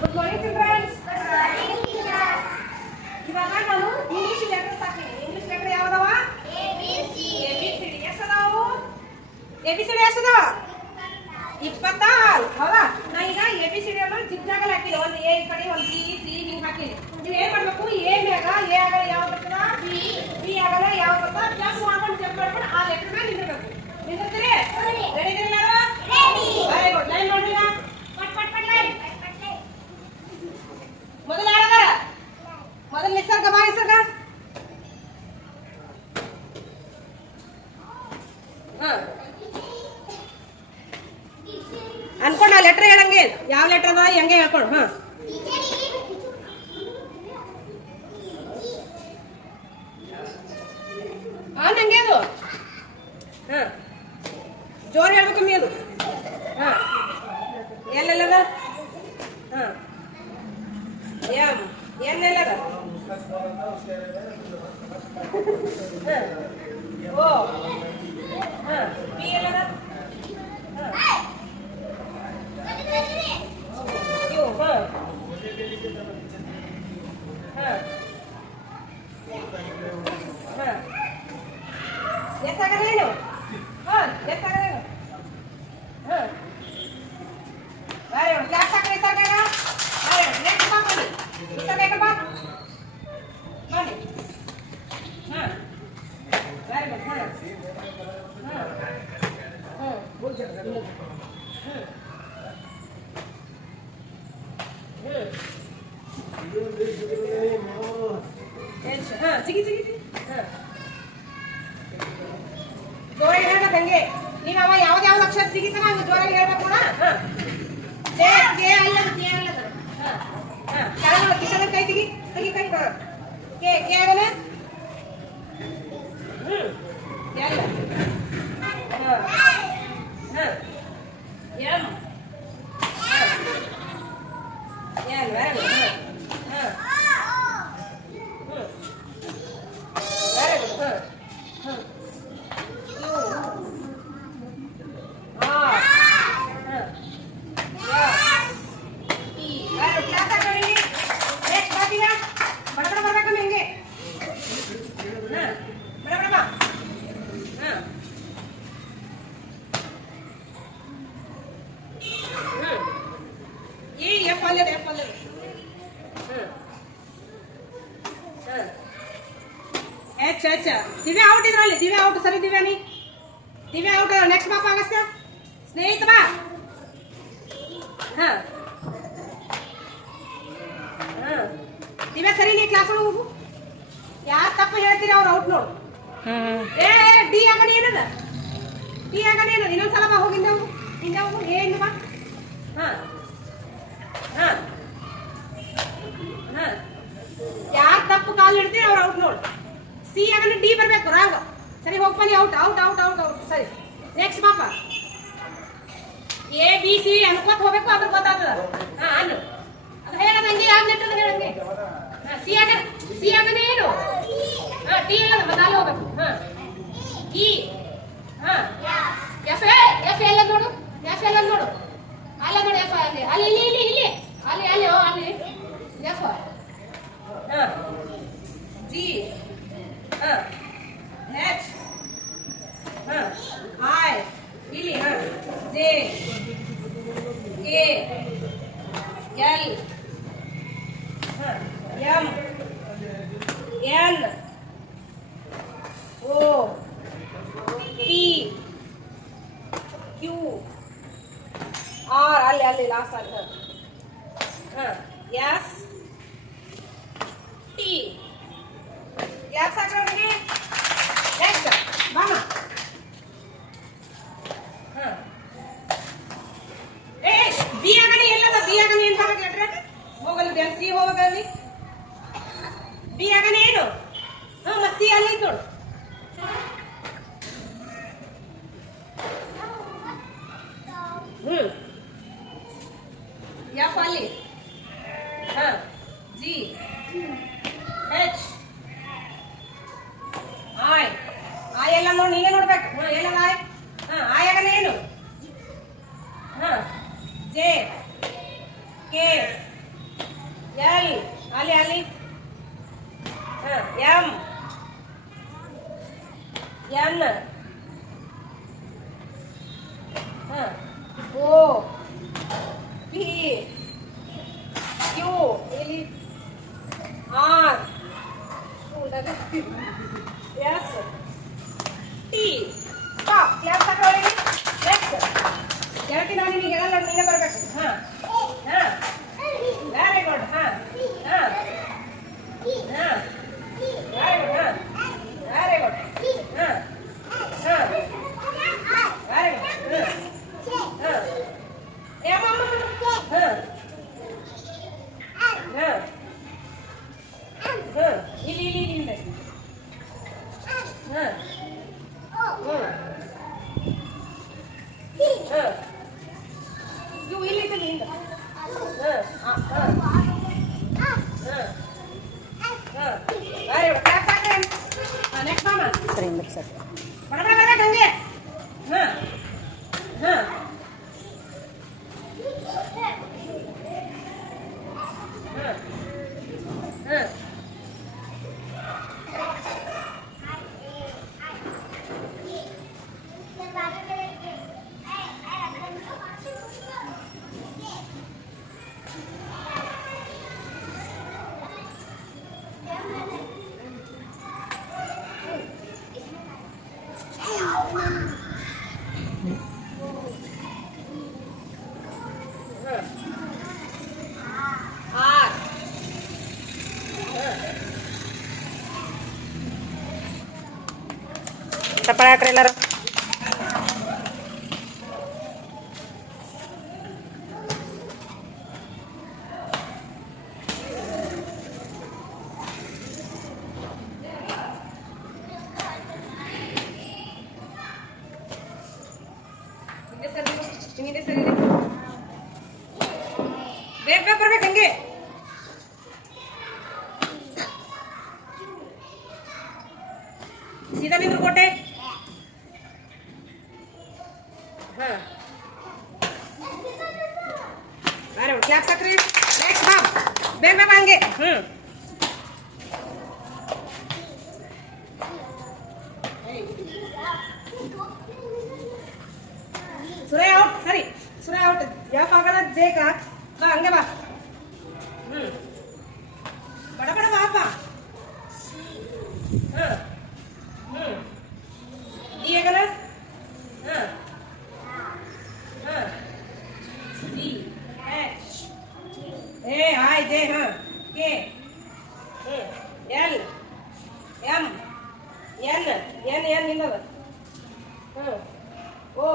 Good morning, children. ಇವಾಗ ನಾನು English letters ಹಾಕ್ತೀನಿ. ಇಂಗ್ಲಿಷ್ ಲೆಟರ್ ಯಾವ್ದವ? ABCD. ಎಷ್ಟು ಅದಾವು? ABCD ಎಷ್ಟು ಅದಾವ? 26. ಹೌದಾ? ನಾ ಈಗ ABCD ಅನ್ನು ಜಿಗ್ಜಾಗಲ್ಲಿ ಹಾಕಿದೆ. ಒಂದು A ಈ ಕಡೆ, ಒಂದು B, C ಹಿಂಗೆ ಹಾಕಿದೆ. ನೀವು ಏನ್ ಮಾಡ್ಬೇಕು? A ಮ್ಯಾಗ A ಆಗಲ್ಲ ಯಾವ ಬರ್ತದ? B ಆಗಲ್ಲ ಯಾವ ಬರ್ತದ? ಜಂಪ್ ಮಾಡ್ಕೊಂಡು ಆ ಲೆಟರ್ ಮ್ಯಾಗ ನಿಂದಿರ್ಬೇಕು. ನಿಂದಿರ್ತೀರಿ? ರೆಡಿ ಇದೀರಿ ಎಲ್ಲರೂ? Very good. ಲೈನ್ ನೋಡ್ರಿ ಈಗ. ಪಟ್ ಲೈನ್. ಮೊದಲು ಯಾರದಾರ? ಮೊದಲು ನಿಸರ್ಗ ಬಾ ನಿಸರ್ಗ. ಅನ್ಕೊಂಡು ಆ ಲೆಟರ್ ಹೇಳಂಗೆ ಯಾವ ಲೆಟರ್ ಅದ ಹೆಂಗೆ ಹೇಳ್ಕೊಂಡು. ನಂಗೆ ಅದು ಜೋರ್ ಹೇಳ್ಬೇಕು ಕಮ್ಮಿ ಅದು. ಎಲ್ಲೆಲ್ಲದ? ಎಲ್ಲೆಲ್ಲದ? ಓ ಬಿ ಎಲ್ಲದ? ಎಷ್ಟಾಗದೇನು? ಎಷ್ಟಾಗದೇನು? Very good. ಕ್ಲಾಸ್ ಹಾಕಿ ನಿಸರ್ಗ. Very good. ನೆಕ್ಸ್ಟ್ ಬಾ ಬನ್ನಿ. ನಿಸರ್ಗ ಬಾ ಬನ್ನಿ. Very good. ಜಿಗಿ ಜೋರಾಗಿ ಹೇಳ್ಬೇಕು ಹಂಗೆ. ನೀವು ಅವ ಯಾವ್ದು ಅಕ್ಷರ ಸಿಗಿತಾನ ಹಂಗೆ ಜೋರಾಗಿ ಹೇಳ್ಬೇಕು. ಕಿಶನ್ ಕೈ ತೆಗಿ ಕೈ. ಕೆ ಆಗಲ್ಲ? ಎಲ್ಲ M L. Very good. Divya out ಇದ್ರಲ್ಲಿ. ದಿವ್ಯಾ ಔಟ್. ಸರಿ ದಿವ್ಯಾನಿ. ದಿವ್ಯಾ ಔಟ್. ನೆಕ್ಸ್ಟ್ ಪಾಪ ಆಗಸ್ತ ಸ್ನೇಹಿತ ಬಾ. ದಿವ್ಯಾ ಸರಿ ನೀ ಕ್ಲಾಸ್ ಒಳಗೆ ಹೋಗು. ಯಾರು ತಪ್ಪು ಹೇಳ್ತೀರಿ ಅವ್ರು ಔಟ್ ನೋಡು. ಡಿ ಆಗಣ ಏನದ? ಡಿ ಆಗಣ ಏನದ? ಇನ್ನೊಂದ್ಸಲ ಬಾ. ಹೋಗಿ ಹಿಂದೆ ಹೋಗು. ಏನು ಬಾ. ಯಾರು ತಪ್ಪು ಕಾಲು ಇಡ್ತೀರಿ ಅವ್ರು ಔಟ್ ನೋಡು. ಸಿ ಆಗಲ್ಲ ಡಿ ಬರ್ಬೇಕು. ರಾಗ ಸರಿ ಹೋಗ್ಬನ್ನಿ. ಔಟ್. ಸರಿ ನೆಕ್ಸ್ಟ್ ಪಾಪ. ABC ಅನ್ಕೋತ ಹೋಗ್ಬೇಕು. ಅದ್ರ ಗೊತ್ತಾಗ್ತದ. ಅನ್ನು ಅದು ಹೇಳದ ಹಂಗೆ ಯಾವ ನೆಟ್ಟದ ಹೇಳಂಗೆ. ಸಿ ಆಗನೆ ಏನು? ಟಿ ಹೇಳದ ಮತ್ತೆ ಹೋಗ್ಬೇಕು. ಇ ಎಫ್ ಎಲ್ಲ ನೋಡು. ಎಫ್ ಎಲ್ಲ ನೋಡು. ಅಲ್ಲ ನೋಡಿ. ಎಫ್ ಅಲ್ಲಿ ಅಲ್ಲಿ ಎಫ್. ಜಿ H I ಇಲ್ಲಿ J K L M N O P Q R ಅಲ್ಲಿ ಲಾಸ್ಟ್ ಅಲ್ಲಿ S T. ಯಾಕೆ ಸಾಕ್ರಿ? ನೆಕ್ಸ್ಟ್ ಬಾಮ. ಬಿ ಆಗಣಿ ಎಲ್ಲದ? ಬಿ ಆಗಣಿ ಏನ್ ಬರ್ಬೇಕು ಹೇಳ್ರಿ? ಹೋಗಲ್ಲ. ಸಿ ಹೋಗಲ್ಲಿ. ಬಿ ಆಗಣಿ ಏನು? ಮತ್ತೆ ಸಿ ಅಲ್ಲಿ ನೋಡು. ಎಫ್ ಅಲ್ಲಿ. ಜಿ H I ಎಲ್ಲ ನೋಡಿ. ನೀನೇ ನೋಡ್ಬೇಕು. ಎಲ್ಲ ಆಗಣ ಏನು? J K ಎಲ್ ಅಲ್ಲಿ ಅಲ್ಲಿ M N O P Q ಇಲ್ಲಿ R S T stop class ತಗೊಳ್ಳಿ ನೆಕ್ಸ್ಟ್ ಗೆಳತಿ ನಾನು ನಿಮಗೆ ಹೇಳಲ್ಲ ನೀನೇ ಬರಬೇಕು ವೆರಿ ಗುಡ್ ವೆರಿ ಗುಡ್ ಇಲ್ಲಿ ಇಲ್ಲಿ ಇಲ್ಲಿ ಇವು ಇಲ್ಲಿ ನಿಂದ ನೆಕ್ಸ್ಟ್ ಮಾಮ ಸರಿ ಮಿಕ್ಸರ್ ಬಡ ಬಡ ಬಡ ಹಂಗೆ ಚಪ್ಪಾಳೆ ಹಾಕ್ರಿ ಎಲ್ಲರೂ. ಬೇಗ ಬೇಗ ಬರ್ಬೇಕು ಹಂಗೆ ಸೀದಾ ನಿಂದ್ರು ಕೋಟೆ ಅರೆ ಕ್ಲಾಪ್ ಸಾಕ್ರಿ ನೆಕ್ಸ್ಟ್ ಬಾ ಬೇಗ ಬೇಗ ಹಂಗೆ ಸುರೇ ಔಟ್ ಸರಿ ಸುರೇ ಔಟ್ ಯಾವ ಆಗಲ್ಲ ಬೇಕಾ ಬಾ ಹಂಗೆ ಬಾ ಬಡ ಬಡ ಬಾಪ ಡಿ ಆಗಲ್ಲ D H A I J K L M N N N ನಿಲ್ಲದ ಓ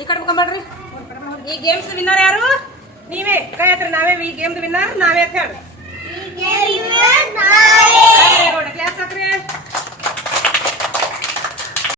ಈ ಕಡೆ ಮುಖಂಬಡ್ರಿ. ಈ ಗೇಮ್ಸ್ ವಿನ್ನರ್ ಯಾರು? ನೀವೇ. ಕೈ ಹತ್ರ ನಾವೇ ಈ ಗೇಮ್ದು ವಿನ್ನರ್ ನಾವೇ ಅಂತ ಹೇಳಿ. ಕ್ಲಾಸ್ ಹಾಕ್ರಿ.